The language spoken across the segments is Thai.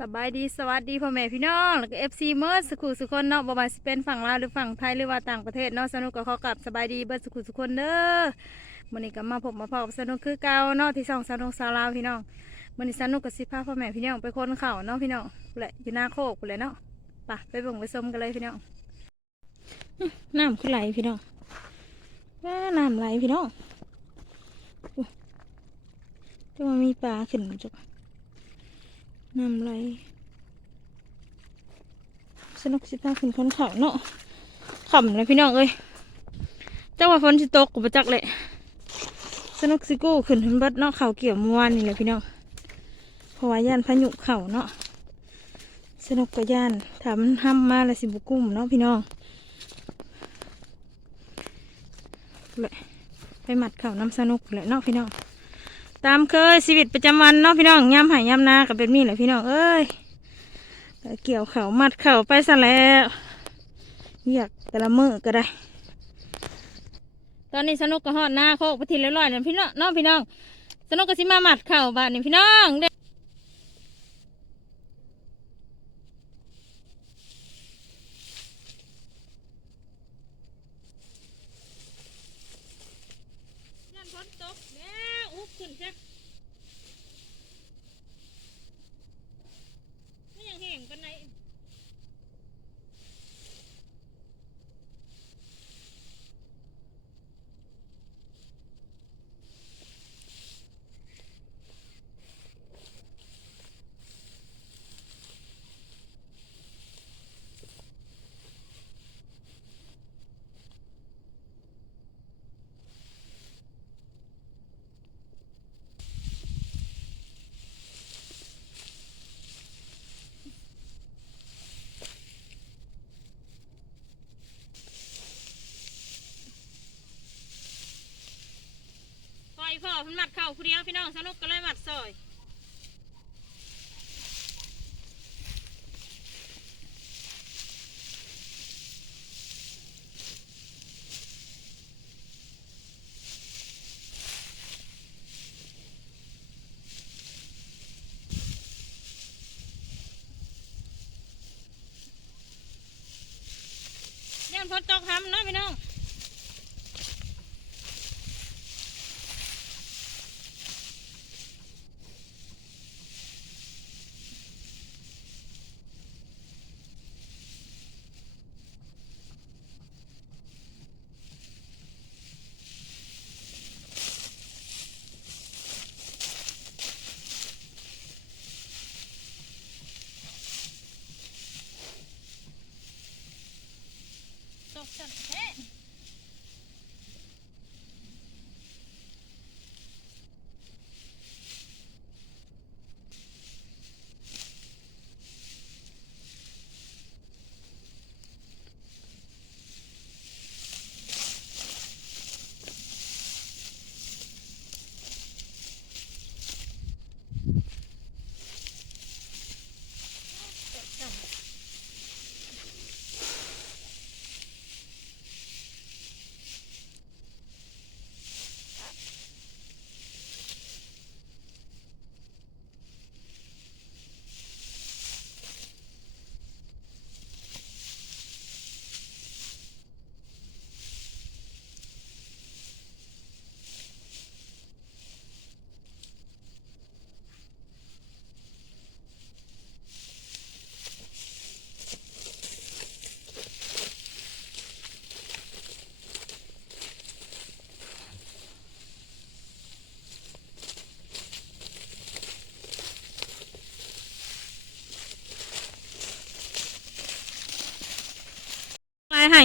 สบายดีสวัสดีพ่อแม่พี่น้องแล้วก็เอฟซีเมิร์สุขุสุคนเนาะบ่ว่าสิเป็นฝั่งลาวหรือฝั่งไทยหรือว่าต่างประเทศเนาะสนุกกับเขากลับสบายดีเบิร์ดสุขุสุคนเด้อมื้อนี้ก็มาพบมาพบกับสนุกคือเก่าเนาะที่ช่องสนุกสาวลาวพี่น้องมื้อนี้สนุกกับสิพาพ่อแม่พี่น้องไปคนเขาเนาะพี่น้องแหละอยู่หน้าโคกพุ่นแหละเนาะไปไปเบิ่งไปชมกันเลยพี่น้องน้ำขึ้นไหลพี่น้องน้ำไหลพี่น้องอุ๊ยจะมามีปลาขึ้นจุก น้ำไหลสนุกสิพาขึ้นคนเขาเนาะขำเลยพี่น้องเอ้ยเจ้าว่าฝนสิตกกูประจักเลยสนุกสิกู้ขึ้นขึ้นบัดเนาะเขาเกี่ยวเมื่อวานนี่แหละพี่น้องเพราะว่าย่านพายุเข่าเนาะสนุกกับย่านถามห้ามมาล้วสิบุกุ้มเนาะพี่น้องเลยไปหมัดเข่าน้ำสนุกเลยเนาะพี่น้อง ตามเคยชีวิตประจำวันเนาะพี่น้องย่ำหายย่ำนากับเป็นนี่แหละพี่น้องเอ้ยเกี่ยวเขามัดเข่าไปซะแล้วเหยียกแต่ละมือก็ได้ ตอนนี้สนุกกระหอดหน้าโคกไปทีละร้อยเนี่ยพี่น้องเนาะพี่น้อง สนุกกับสิมามัดเข่าบ้านนี่พี่น้องเด้ยันฝนตกแล้วอุ๊บขึ้นจ้ะ ไม่ยังแห้งกันไหนปล่อย พ่อเพิ่นมัดเข่าผู้เดียวพี่น้องสนุกก็เลยมัดซอยย่านฝนตกทำเนาะพี่น้อง ตกจั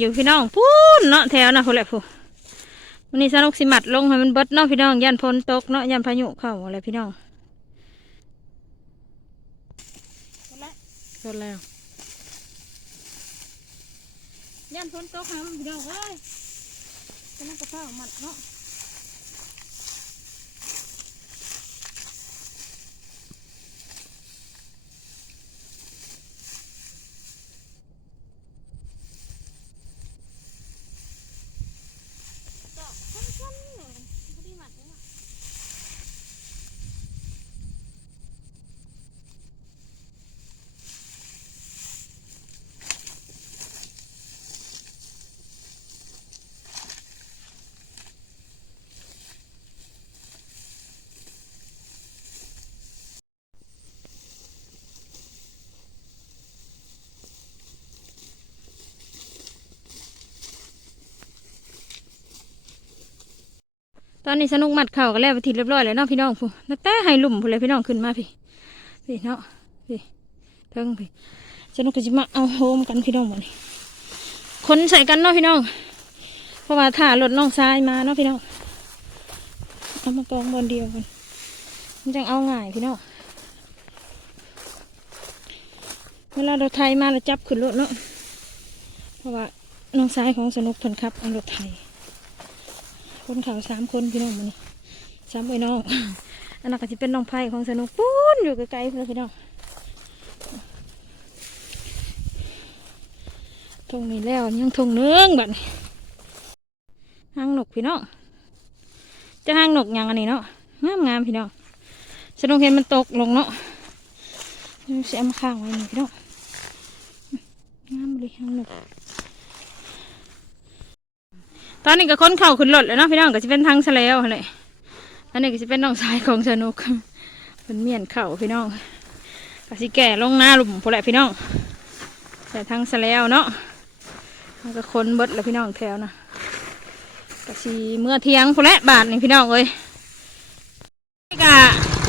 อยู่พี่น้องพูนเนาะแถวนะพูนแหละพูนวันนี้สนุกสิมัดลงให้มันเบิดเนาะพี่น้องยันพลตกเนาะยันพายุเข้าอะไรพี่น้องหมดแล้วยันพลตกนะพี่น้องเอ้ยจะนั่งกระเพรามัดเนาะก็ค่อนๆเลยพอดีมัดเลยเนาะ อนนี้สนุกมัดเข่ากันแล้วไปทีเรียบร้อยแล้วเนาะพี่น้องผู้แล้วแต่ให้ลุ่มผู้เลยพี่น้องขึ้นมาพี่พี่เนาะพี่เทิงพี่สนุกก็จะมาเอาโฮมกันพี่น้องหมดนี่คนใส่กันเนาะพี่น้อง เพราะว่าถ่ารถน้องซ้ายมาเนาะพี่น้องเอามากองบนเดียวกันมันจังเอาง่ายพี่น้องเวลารถไทยมาเราจับขึ้นรถเนาะเพราะว่าน้องซ้ายของสนุกเพิ่นขับเอารถไทย คนเขาสามคนพี่น้องมันนี่สามไอ้น้องอันนั้นก็จะเป็นน้องไผ่ของสนุกปูนอยู่ไกลๆเพื่อนพี่น้องทงนี้แล้วยังทงเนื้องบัดนี้หางนกพี่น้องจะหางนกยังอันนี้เนาะงามงามๆพี่น้องสนุกเห็นมันตกลงเนาะเสียมาข้างไว้นี่พี่น้องงามเลยหางนก ตอนนี้ก็ค้นเข่าขึ้นรถเลยเนาะพี่น้องก็จะเป็นทางสแล้วเลยอันนี้ก็จะเป็นน้องชายของสนุกเป็นเมียนเข่าพี่น้องก็สิแก่ลงหน้าหลุมพอแหละพี่น้องแต่ทางสแล้วเนาะมันก็ค้นเบิดแล้วพี่น้องแถวนะก็สิเมื่อเที่ยงพอแหละบาทนี่พี่น้องเอ้ยนี่ก็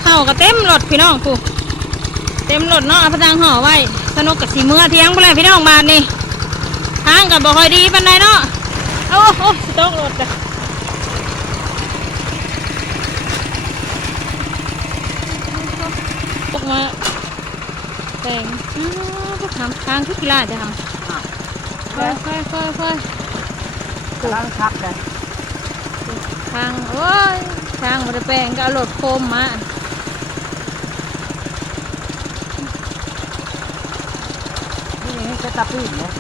เข่าก็เต็มรถพี่น้องผู้เต็มรถเนาะเอาพะดังห่อไว้สนุกกับสีเมื่อเที่ยงพอแหละพี่น้องบาทนี่ทางกับบ่ค่อยดีปานใดเนาะ อ้โหสต๊อกรถอะตกมาแต่งอ้าวทำทางทุกกีฬาจะทำค่อยค่อยค่อยค่อยกำลังคักเลยทางโอ้ยทางมันจะแปลงก็เอารถโฟมมานี่ให้กระตับปีนเนี่ย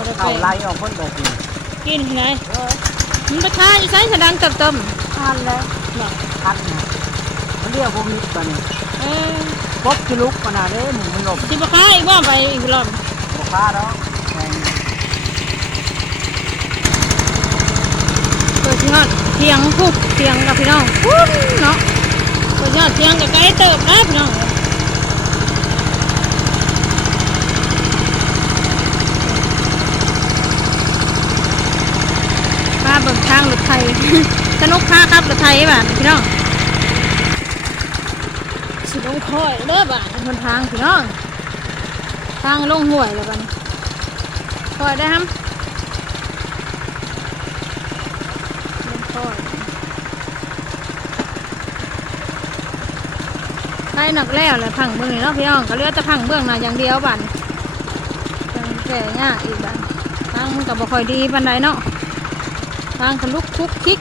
อ้าวทางมันเข่าไล่ออกพ้นแบบนี้กินที่ไหนมันไปท้าอยู่ใช้สดังเติมเติมทันแล้วทันนะมันเรียกพวกนี้ป่ะนี่เออปบกิลุกขนาดนี้หมูมันหลบสิบค้าอีกว่าไปอีกรอบลูกค้าแล้วแพงเปิดยอดเทียงพุกเทียงกับพี่น้องปุ้นเนาะเปิดยอดเทียงกับไก่เติบนะพี่น้องป้าเบิกทางรถ ไทย สนุกค่าครับรถไทยบ้านพี่น้องสิลงคอยเด้อบ้านบนทางพี่น้องทางลงห่วยแล้วกันคอยได้ครับได้หนักแล้วแหละพังเบื้องนี่เนาะพี่น้องก็เลือแต่พังเบื้องน่ะอย่างเดียวบันจังแก่ยากอีกบันทางมันก็บ่ค่อยดีบันไดเนาะ ทางทะลุกคุกคิก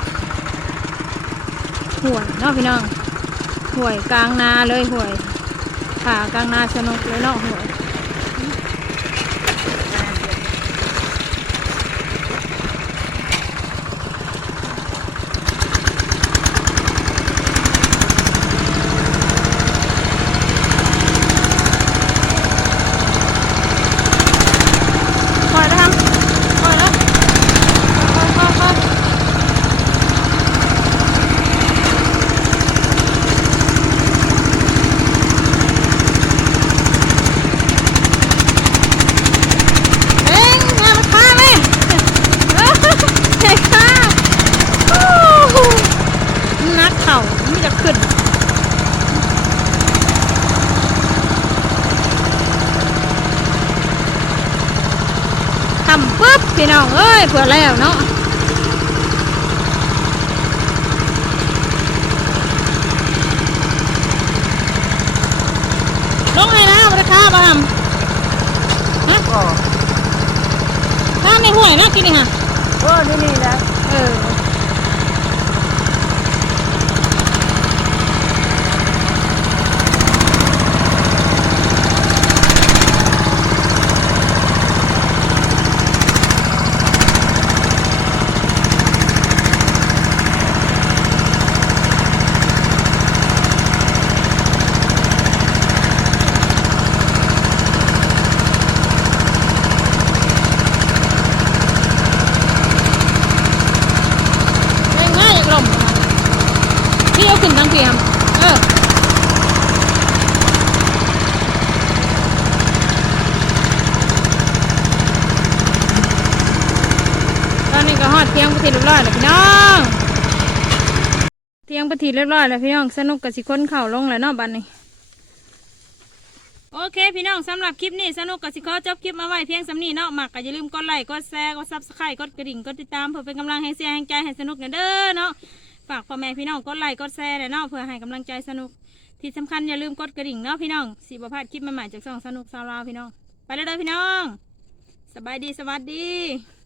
ห่วยเนาะพี่น้องห่วยกลางนาเลยห่วยขากลางนาสนุกเลยเนาะห่วยคอยนะครับคอยแล้วคอยคอยคอยเอ็งมามาฆ่าไหมเอ้าเฮ้ยฆ่าโอ้โหนักเข่าไม่จะขึ้นทำปุ๊บพี่น้องเอ้ยเผื่อแล้วเนาะลงไงนะราคาบ่ทำฮะก็ข้าในห้วยนะกินนี่ฮะเออนี่นี่นะเออเร่งง่ายอยากลมพี่ียม เออตอนนี้ก็ฮอดเพียงเรียบร้อยแล้วพี่น้องเที่ยงปทีเรียบร้อยแล้วพี่น้องสนุกกับสิคนเข่าลงแล้วเนาะบัดนี้โอเคพี่น้องสำหรับคลิปนี้สนุกกับสิขอจบคลิปมาไว้เพียงสำนี้เนาะมักก็อย่าลืมกดไลค์กดแชร์กดซับสไครต์กดกระดิ่งกดติดตามเพื่อเป็นกำลังให้เสียงให้ใจให้สนุกเด้อเนาะ ฝากพ่อแม่พี่น้องกดไลค์กดแชร์เนาะเพื่อให้กำลังใจสนุก ที่สำคัญอย่าลืมกดกระดิ่งเนาะพี่น้องสีบพลาดคลิปใหม่ๆจากช่องสนุกสาวลาวพี่น้อง ไปเลยเด้อพี่น้อง สบายดีสวัสดี